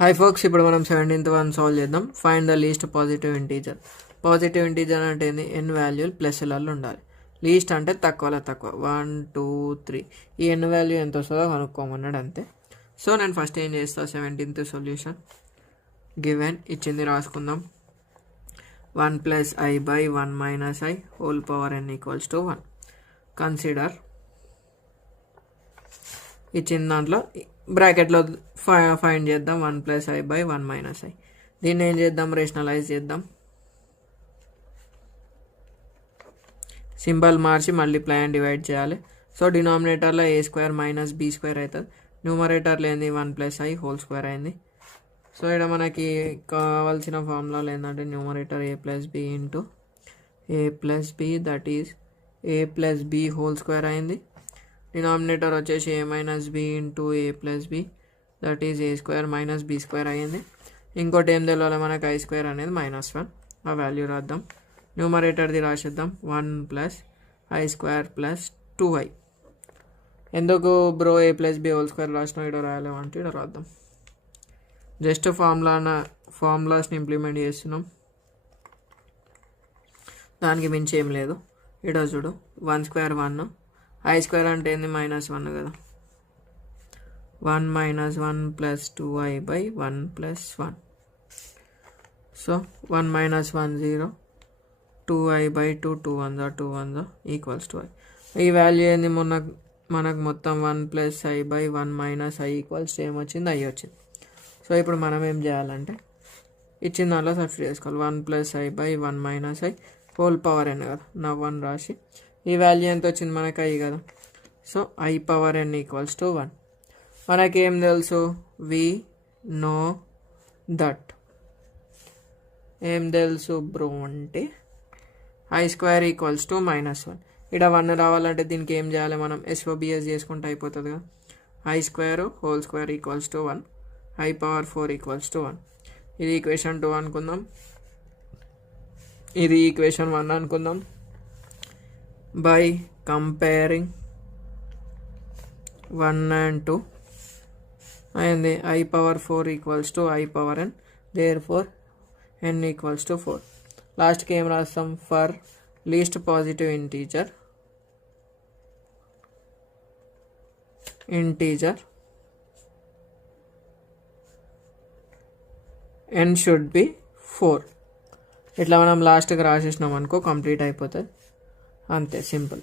Hi folks, ఇప్పుడు మనం 17th one solve చేద్దాం. Find the least positive integer. Positive integer అంటే ఏంది? ఎన్ వాల్యూలు ప్లస్లలో ఉండాలి. లీస్ట్ అంటే తక్కువలో తక్కువ 1 2 3. ఈ ఎన్ వాల్యూ ఎంత వస్తుందో కనుక్కోమన్నాడు అంతే. సో నేను ఫస్ట్ ఏం చేస్తా, 17th సొల్యూషన్ గివెన్ ఇచ్చింది రాసుకుందాం. 1 + i/1 - i whole power n = 1. Consider ఇచ్చిన దాంట్లో బ్రాకెట్లో ఫైండ్ చేద్దాం. 1 + i/1 - i. దీన్ని ఏం చేద్దాం? రేషనలైజ్ చేద్దాం. Symbol March multiply and divide చేయాలి. సో డినామినేటర్లో a² - b² అవుతుంది. న్యూమరేటర్లో ఏంది? 1 + i హోల్ స్క్వేర్ అయింది. సో ఇక్కడ మనకి కావాల్సిన ఫార్ములాలు ఏంటంటే numerator a + b into a + b, that is a + b whole square అయింది. డినామినేటర్ వచ్చేసి a - b into a + b, that is a² - b² అయ్యింది. ఇంకోటి ఏం తెలియాలి మనకు? i² అనేది -1. ఆ వాల్యూ రాద్దాం. న్యూమరేటర్ది రాసేద్దాం. 1 + i² + 2i. ఎందుకు bro a + b whole square రాసినా ఇక్కడ రాయలేమంటే ఇక్కడ రాద్దాం. జస్ట్ ఫార్ములాస్ని ఇంప్లిమెంట్ చేస్తున్నాం, దానికి మించి ఏం లేదు. ఇక్కడ చూడు, 1² 1, i² అంటే ఏంది? -1 కదా. 1 - 1 + 2i/1 + 1. So 1 - 1 0, 2i/2, 2 1 2 1 = 2i. ఈ వాల్యూ ఏంది? మనకు మొత్తం 1 + i/1 - i = ఏమొచ్చింది? i వచ్చింది. సో ఇప్పుడు మనం ఏం చేయాలంటే ఇచ్చిన దాంట్లో సబ్స్టిట్యూట్ చేసుకోవాలి. 1 + i/1 - i whole power n కదా. నా 1 రాసి ఈ వాల్యూ ఎంత వచ్చింది? మనకు i కదా. So i/n = 1. మనకేం తెలుసు? We know that. ఏం తెలుసు బ్రో అంటే i² = -1. ఇక్కడ 1 రావాలంటే దీనికి ఏం చేయాలి? మనం SOBS చేసుకుంటే అయిపోతుంది కదా. i² whole square = 1, i/4 = 1. ఇది ఈక్వేషన్ 2 అనుకుందాం, ఇది ఈక్వేషన్ 1 అనుకుందాం. బై కంపేరింగ్ 1 and 2 అయింది. i/4 = i/n, therefore n = 4. లాస్ట్కి ఏం రాస్తాం? For least positive integer n should be 4. ఇట్లా మనం లాస్ట్కి రాసేసినాం అనుకో, కంప్లీట్ అయిపోతుంది. అంతే, సింపుల్.